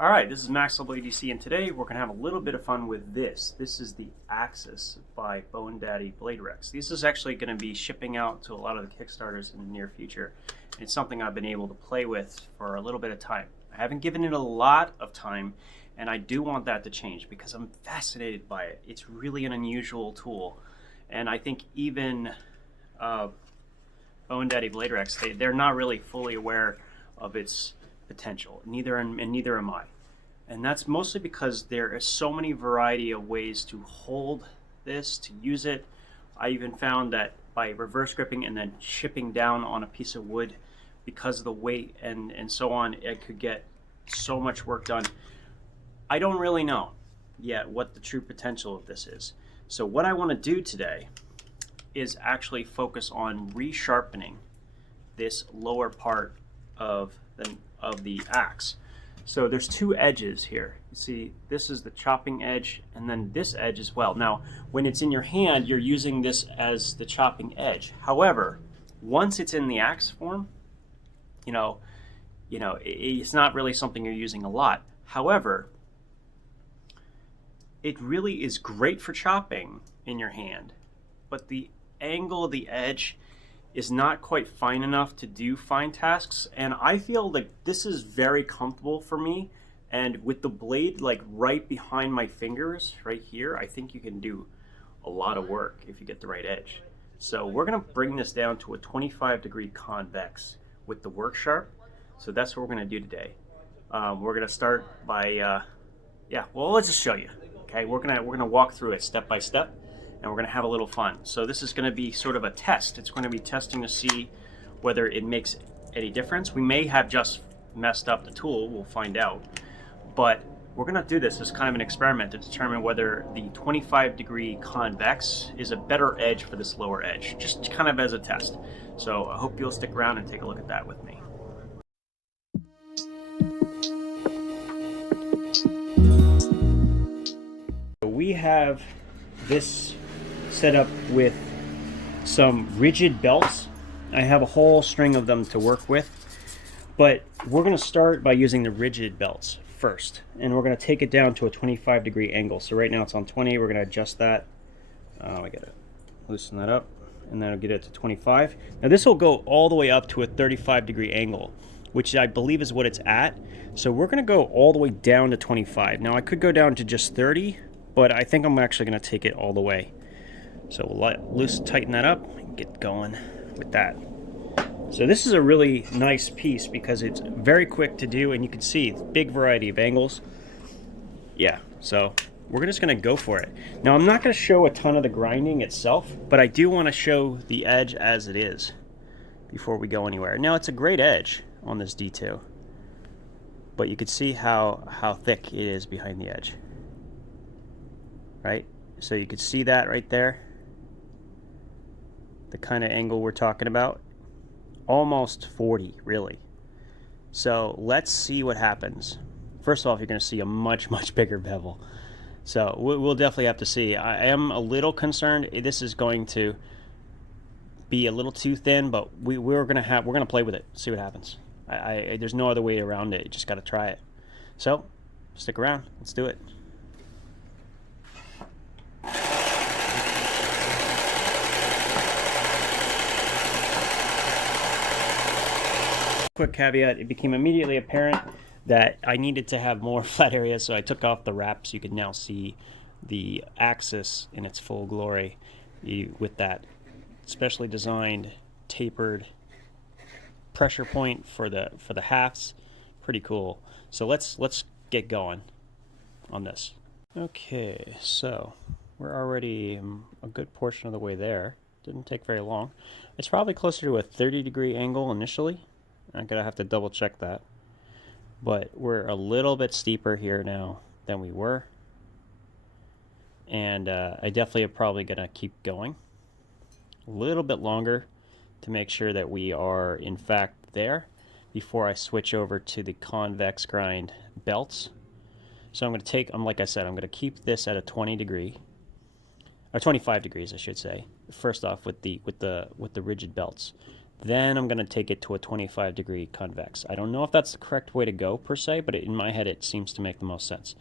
Alright, this is Max WDC, and today we're going to have a little bit of fun with this. This is the Axxis by Bone Daddy Blade Rex. This is actually going to be shipping out to a lot of the Kickstarters in the near future. It's something I've been able to play with for a little bit of time. I haven't given it a lot of time, and I do want that to change because I'm fascinated by it. It's really an unusual tool, and I think even Bone Daddy Blade Rex, they're not really fully aware of its potential. Neither am I. And that's mostly because there is so many variety of ways to hold this, to use it. I even found that by reverse gripping and then chipping down on a piece of wood, because of the weight and so on, it could get so much work done. I don't really know yet what the true potential of this is. So what I want to do today is actually focus on resharpening this lower part of the axe. So there's two edges here. You see, this is the chopping edge, and then this edge as well. Now, when it's in your hand, you're using this as the chopping edge. However, once it's in the axe form, it's not really something you're using a lot. However, it really is great for chopping in your hand, but the angle of the edge is not quite fine enough to do fine tasks, and I feel like this is very comfortable for me, and with the blade like right behind my fingers right here, I think you can do a lot of work if you get the right edge. So we're gonna bring this down to a 25-degree convex with the work sharp. So that's what we're gonna do today. We're gonna start by let's just show you. Okay, we're gonna walk through it step by step, and we're going to have a little fun. So this is going to be sort of a test. It's going to be testing to see whether it makes any difference. We may have just messed up the tool, we'll find out. But we're going to do this as kind of an experiment to determine whether the 25-degree convex is a better edge for this lower edge, just kind of as a test. So I hope you'll stick around and take a look at that with me. So we have this set up with some rigid belts. I have a whole string of them to work with, but we're going to start by using the rigid belts first, and we're going to take it down to a 25-degree angle. So right now it's on 20. We're going to adjust that. I got to loosen that up, and then I'll get it to 25. Now this will go all the way up to a 35-degree angle, which I believe is what it's at. So we're going to go all the way down to 25. Now I could go down to just 30, but I think I'm actually going to take it all the way. So we'll tighten that up and get going with that. So this is a really nice piece because it's very quick to do, and you can see big variety of angles. Yeah, so we're just going to go for it. Now I'm not going to show a ton of the grinding itself, but I do want to show the edge as it is before we go anywhere. Now it's a great edge on this D2, but you can see how thick it is behind the edge. Right? So you could see that right there. The kind of angle we're talking about. Almost 40, really. So let's see what happens. First off, you're going to see a much bigger bevel. So we'll definitely have to see. I am a little concerned this is going to be a little too thin, but we're going to play with it, see what happens. There's no other way around it. You just got to try it. So stick around. Let's do it. Quick caveat, it became immediately apparent that I needed to have more flat areas, so I took off the wrap so you can now see the Axxis in its full glory with that specially designed tapered pressure point for the halves. Pretty cool. So let's get going on this. Okay, so we're already a good portion of the way there. Didn't take very long. It's probably closer to a 30-degree angle initially. I'm gonna have to double check that, but we're a little bit steeper here now than we were, and I definitely am probably gonna keep going a little bit longer to make sure that we are in fact there before I switch over to the convex grind belts. So I'm like I said, I'm gonna keep this at a 20 degree, or 25 degrees I should say, first off with the rigid belts. Then I'm going to take it to a 25-degree convex. I don't know if that's the correct way to go per se, but in my head it seems to make the most sense,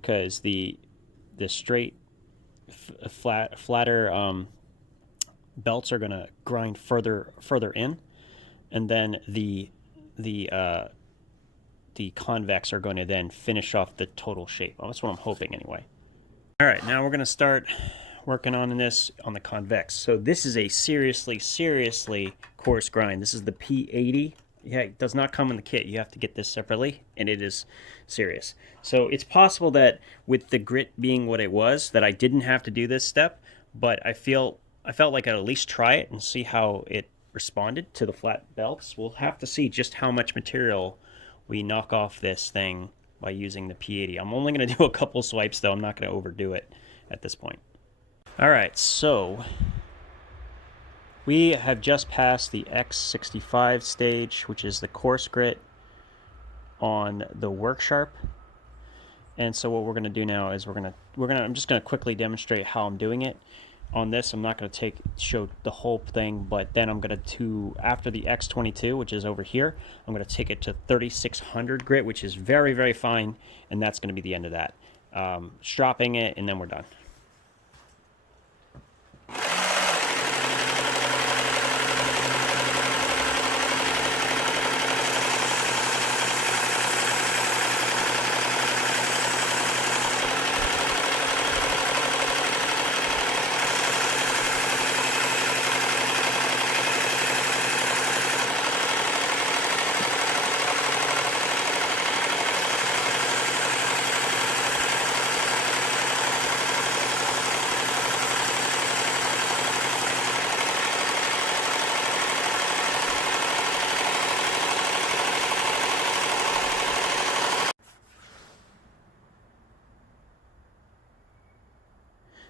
because the straight, flatter belts are going to grind further in, and then the convex are going to then finish off the total shape. Well, that's what I'm hoping anyway. All right, now we're going to start working on this on the convex. So this is a seriously coarse grind. This is the P80. Yeah, it does not come in the kit. You have to get this separately, and it is serious. So it's possible that with the grit being what it was, that I didn't have to do this step, but I felt like I'd at least try it and see how it responded to the flat belts. We'll have to see just how much material we knock off this thing by using the P80. I'm only going to do a couple swipes, though. I'm not going to overdo it at this point. All right, so we have just passed the X65 stage, which is the coarse grit on the work sharp. And so what we're going to do now is I'm just going to quickly demonstrate how I'm doing it. On this, I'm not going to show the whole thing, but then I'm going to, after the X22, which is over here, I'm going to take it to 3600 grit, which is very fine, and that's going to be the end of that. Stropping it, and then we're done.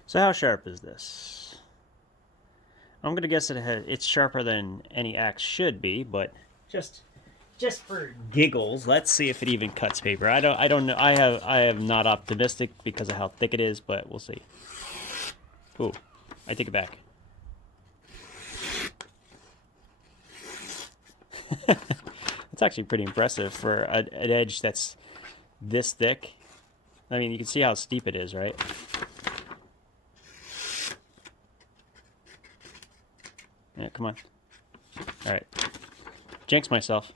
So how sharp is this? I'm gonna guess it's sharper than any axe should be, but just for giggles, let's see if it even cuts paper. I don't know. I am not optimistic because of how thick it is, but we'll see. Ooh, I take it back. It's actually pretty impressive for an edge that's this thick. I mean, you can see how steep it is, right? Yeah, come on. All right. Jinx myself.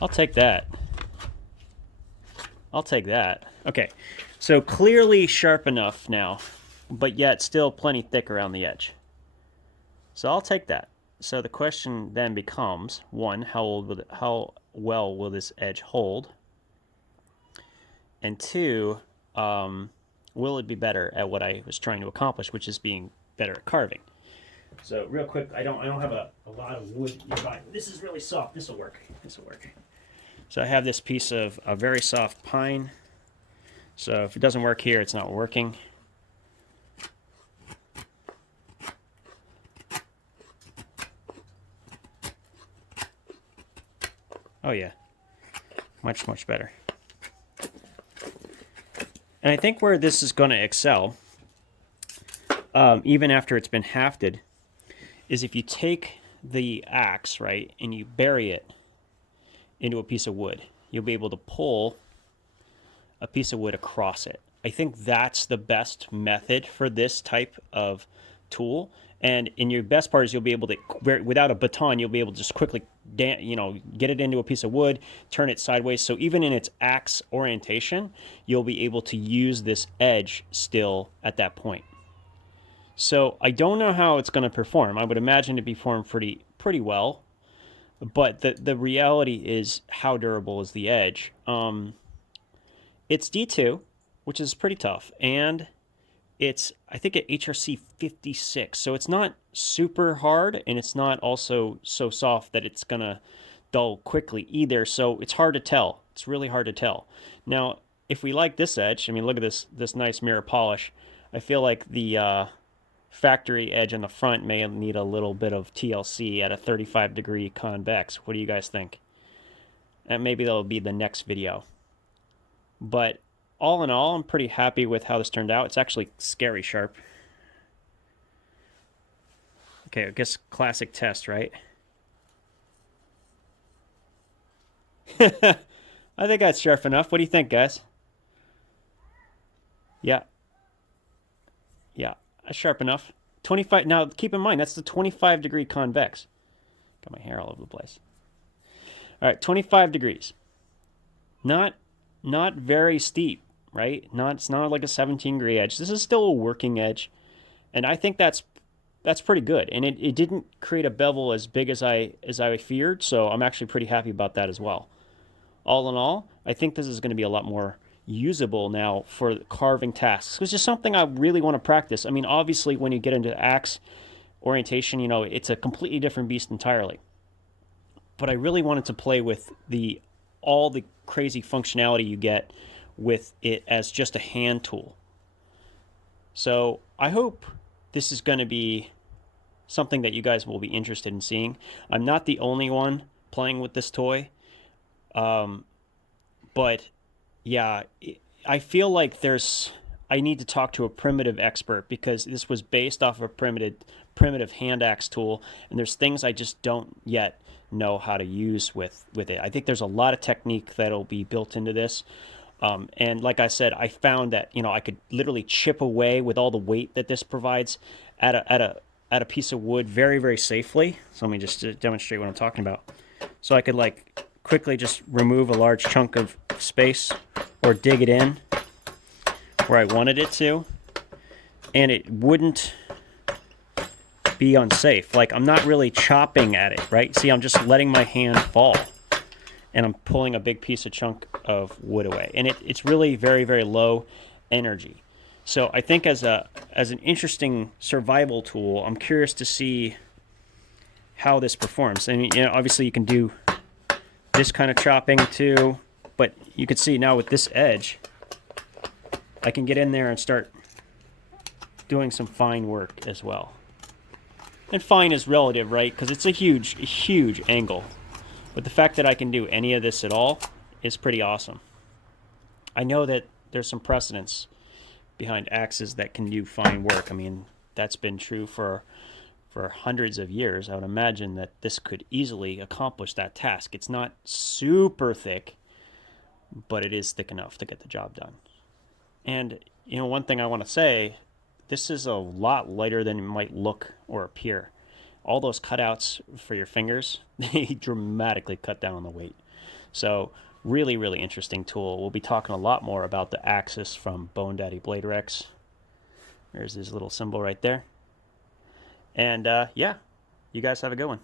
I'll take that. I'll take that. Okay. So clearly sharp enough now, but yet still plenty thick around the edge. So I'll take that. So the question then becomes, one, how well will this edge hold? And two, will it be better at what I was trying to accomplish, which is being better at carving? So real quick, I don't have a lot of wood nearby. This is really soft. This will work. This will work. So I have this piece of a very soft pine. So if it doesn't work here, it's not working. Oh yeah, much better. And I think where this is going to excel, even after it's been hafted, is if you take the axe, right, and you bury it into a piece of wood, you'll be able to pull a piece of wood across it. I think that's the best method for this type of tool. And in your best part is you'll be able to, without a baton, you'll be able to just quickly, get it into a piece of wood, turn it sideways. So even in its axe orientation, you'll be able to use this edge still at that point. So I don't know how it's going to perform. I would imagine it perform pretty well. But the reality is, how durable is the edge? It's D2, which is pretty tough, and it's, I think, at HRC 56, so it's not super hard, and it's not also so soft that it's gonna dull quickly either, so it's hard to tell. It's really hard to tell. Now, if we like this edge, I mean, look at this nice mirror polish. I feel like the factory edge on the front may need a little bit of TLC at a 35-degree convex. What do you guys think? And maybe that'll be the next video. But all in all, I'm pretty happy with how this turned out. It's actually scary sharp. Okay, I guess classic test, right? I think that's sharp enough. What do you think, guys? Yeah, yeah, that's sharp enough. 25. Now, keep in mind, that's the 25-degree convex. Got my hair all over the place. All right, 25 degrees. Not not very steep, right? Not It's not like a 17-degree edge. This is still a working edge, and I think that's pretty good. And it didn't create a bevel as big as I feared, so I'm actually pretty happy about that as well. All in all, I think this is going to be a lot more usable now for carving tasks, which is something I really want to practice. I mean, obviously, when you get into axe orientation, it's a completely different beast entirely. But I really wanted to play with the all the crazy functionality you get with it as just a hand tool. So I hope this is going to be something that you guys will be interested in seeing. I'm not the only one playing with this toy, um, but yeah, I feel like I need to talk to a primitive expert because this was based off of a primitive hand axe tool, and there's things I just don't yet know how to use with it. I think there's a lot of technique that'll be built into this. And like I said, I found that I could literally chip away with all the weight that this provides at a piece of wood very, very safely. So let me just demonstrate what I'm talking about. So I could like quickly just remove a large chunk of space or dig it in where I wanted it to, and it wouldn't be unsafe. Like, I'm not really chopping at it, right? See, I'm just letting my hand fall, and I'm pulling a big piece of chunk of wood away, and it's really very, very low energy. So I think as an interesting survival tool, I'm curious to see how this performs. And obviously you can do this kind of chopping too, but you can see now with this edge, I can get in there and start doing some fine work as well. And fine is relative, right? Because it's a huge, huge angle. But the fact that I can do any of this at all is pretty awesome. I know that there's some precedence behind axes that can do fine work. I mean, that's been true for hundreds of years. I would imagine that this could easily accomplish that task. It's not super thick, but it is thick enough to get the job done. And one thing I want to say, this is a lot lighter than it might look or appear. All those cutouts for your fingers, they dramatically cut down on the weight. So really, really interesting tool. We'll be talking a lot more about the Axxis from Bone Daddy Blade Rex. There's his little symbol right there. And yeah, you guys have a good one.